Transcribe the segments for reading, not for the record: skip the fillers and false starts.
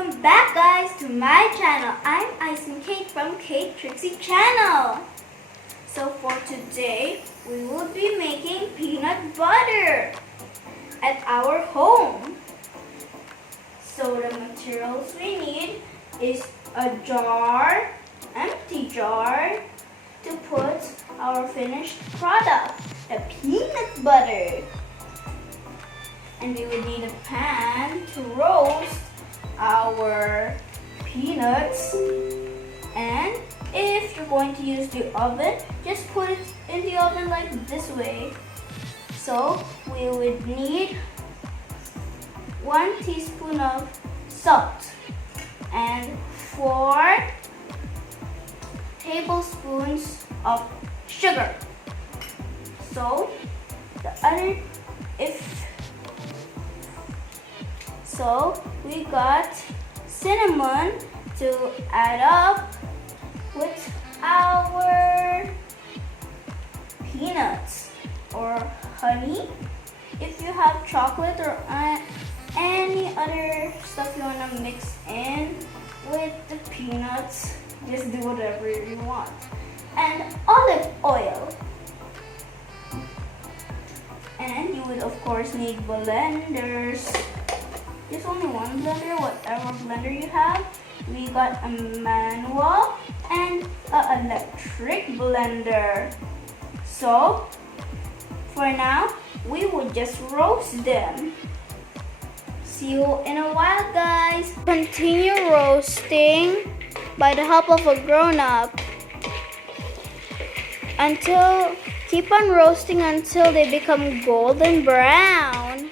Welcome back guys to my channel. I'm Icing Kate from Kate Trixie channel. So for today, we will be making peanut butter at our home. So the materials we need is a jar, empty jar, to put our finished product, the peanut butter. And we would need a pan to roast our peanuts. And if you're going to use the oven, just put it in the oven like this way. So we would need 1 teaspoon of salt and 4 tablespoons of sugar. So we got cinnamon to add up with our peanuts or honey. If you have chocolate or any other stuff you want to mix in with the peanuts, just do whatever you want. And olive oil. And you would of course need blenders. There's only one blender, whatever blender you have. We got a manual and an electric blender. So for now, we will just roast them. See you in a while guys. Continue roasting by the help of a grown-up keep on roasting until they become golden brown.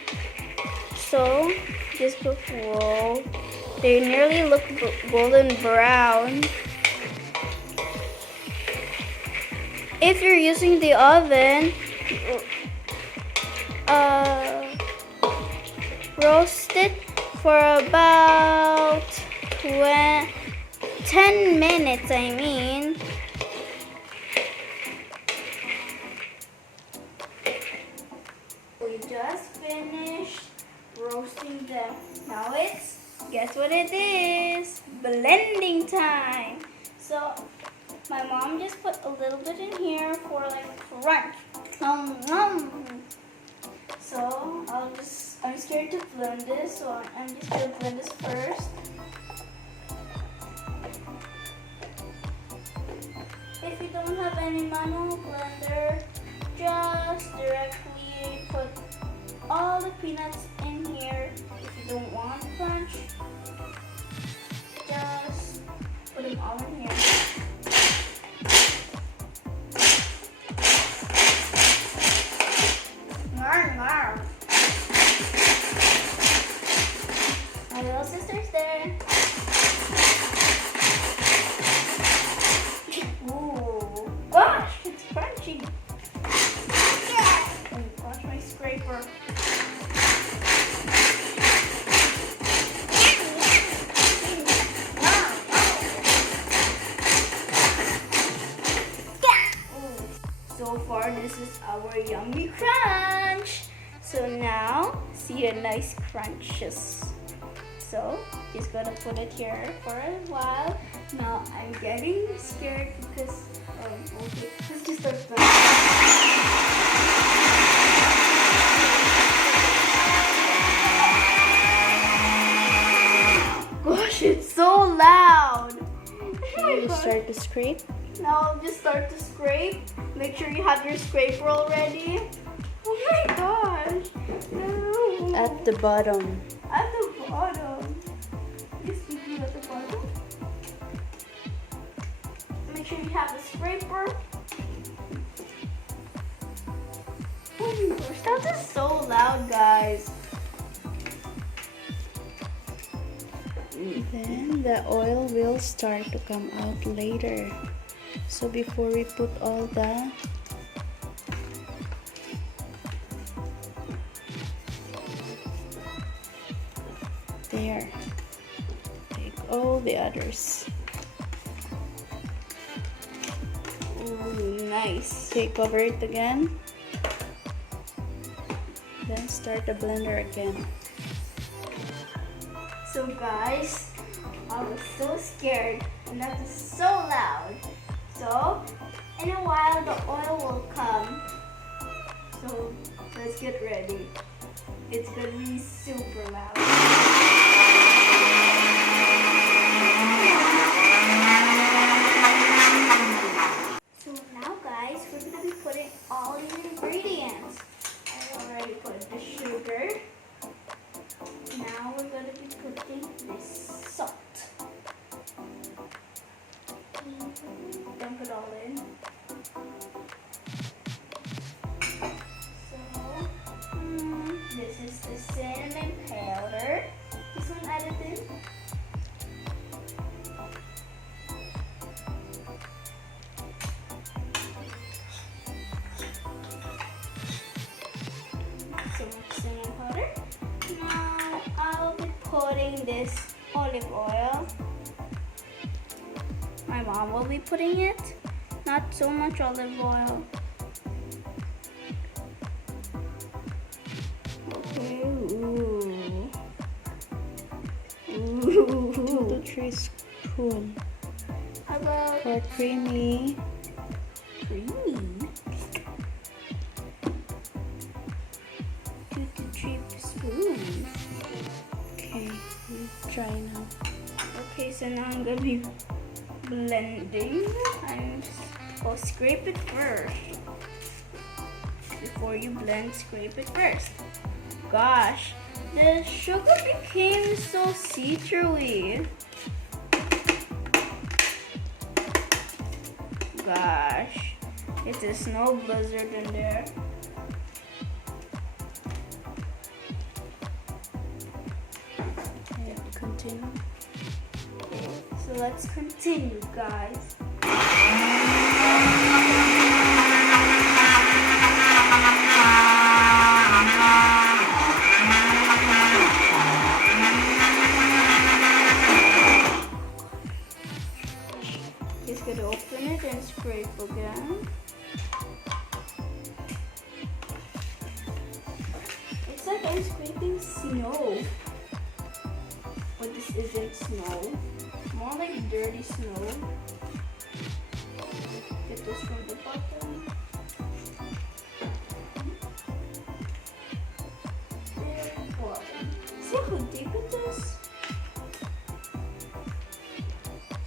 So just whoa, they nearly look golden brown. If you're using the oven, roast it for about 10 minutes, I mean. We just finished roasting them. Now guess what it is? Blending time. So my mom just put a little bit in here for like crunch. So I'm scared to blend this, so I'm just gonna blend this first. If you don't have any manual blender, just directly put all the peanuts in here. If you don't want crunch, just put them all in here. My little sister's there. Ooh, gosh, it's crunchy. Oh gosh, my scraper. So far, this is our yummy crunch. So now, see the nice crunches. So, just gonna put it here for a while. Now, I'm getting scared because, okay, let's just start blending. Gosh, it's so loud. You start to scrape. Now just start to scrape. Make sure you have your scraper already. Oh my gosh. No. At the bottom. At the bottom. Just keep you at the bottom. Make sure you have the scraper. Oh my gosh, that is so loud, guys. Then the oil will start to come out later. So before we put all the there, take all the others. Ooh, nice. Okay, cover it again. Then start the blender again. So guys, I was so scared and that was so loud. So in a while the oil will come. So let's get ready. It's gonna be super loud. So now guys, we're gonna be putting all the ingredients. I already put the sugar. Now we're gonna be putting this salt. Dump it all in. So, this is the cinnamon powder. This one added in. So much cinnamon powder. Now I'll be putting this olive oil. My mom will be putting it. Not so much olive oil. Okay. Ooh. 2 to 3 spoon How about for creamy. creamy? 2 to 3 spoons. Okay, we try now. Okay, so now I'm gonna be blending. I'll scrape it first. Before you blend, scrape it first. Gosh, the sugar became so see-throughy. Gosh, it's a snow blizzard in there. Okay, continue. Okay, so let's continue, guys. Just gonna open it and scrape again. It's like I'm scraping snow. But this isn't snow. More like dirty snow. Get this from the bottom. Very bottom. See how deep it is?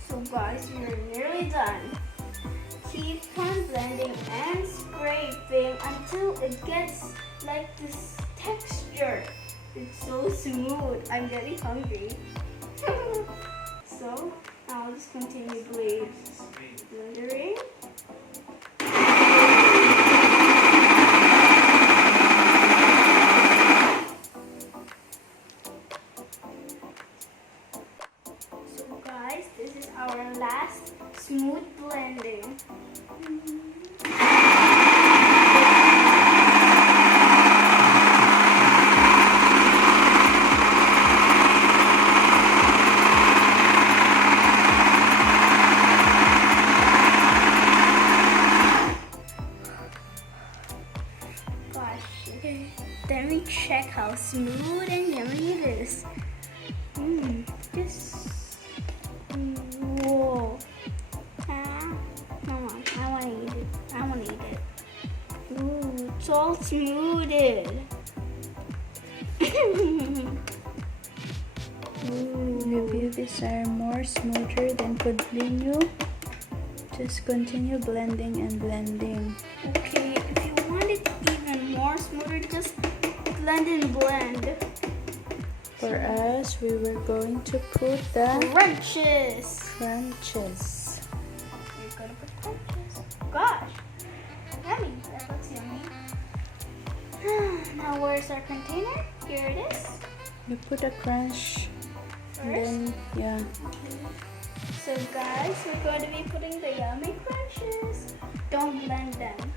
So guys, we are nearly done. Keep on blending and scraping until it gets like this texture. It's so smooth. I'm getting hungry. So now I'll just continue blending. So guys, this is our last smooth blending. Then we check how smooth and yummy it is. Whoa. Come on, I want to eat it. I want to eat it. Ooh, it's all smoothed. If you desire more smoother, then continue. Just continue blending and blending. Okay, if you want it even more smoother, just blend and blend. For us, we were going to put the Crunches. crunches. We're gonna put crunches. Gosh, yummy. That looks yummy. Now where's our container? Here it is. You put a crunch, and then yeah. So guys, we're going to be putting the yummy crunches. Don't blend them.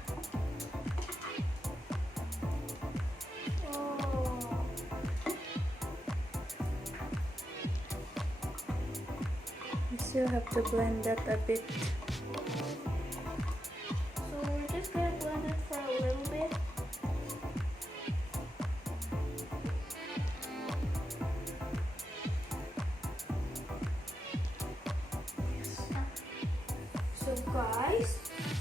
Oh. You still have to blend that a bit. So we're just going to blend it for a little bit. guys,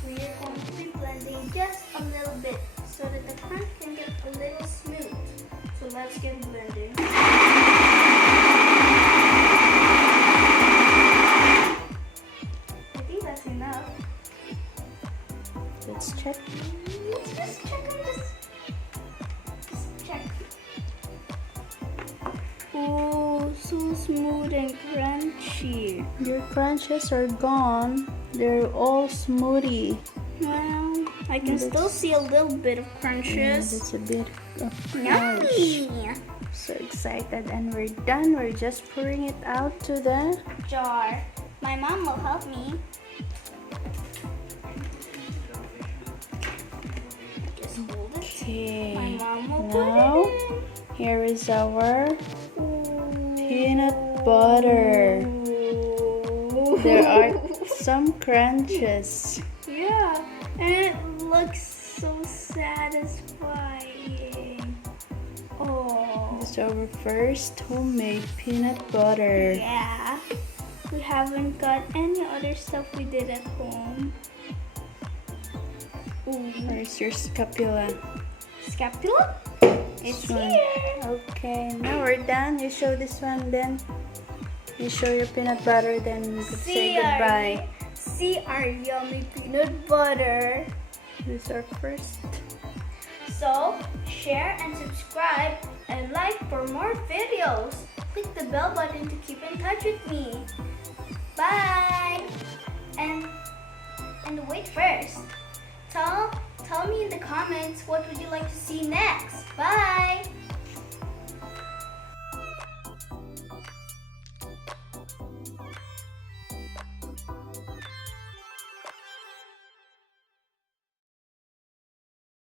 we are going to be blending just a little bit so that the crunch can get a little smooth. So let's get blending. I think that's enough. Let's check. Let's just check on this. Just check. Oh, so smooth and crunchy. Your crunches are gone. They're all smoothie. Well, I can still see a little bit of Yeah, crunches. that's a bit of crunch. Yummy! So excited, and we're done. We're just pouring it out to the Jar. My mom will help me. Just hold it. Okay. My mom will Now, put it in. here is our peanut butter. There are some crunches. Yeah, and it looks so satisfying. Oh. This is our first homemade peanut butter. Yeah. We haven't got any other stuff we did at home. Ooh. Where's your scapula? Scapula? It's This one. here. Okay, now we're done. You show this one, then you show your peanut butter, then you could say goodbye. See our yummy peanut butter. This is our first. So, share and subscribe and like for more videos. Click the bell button to keep in touch with me. Bye! And wait first. Tell me in the comments what would you like to see next. Bye!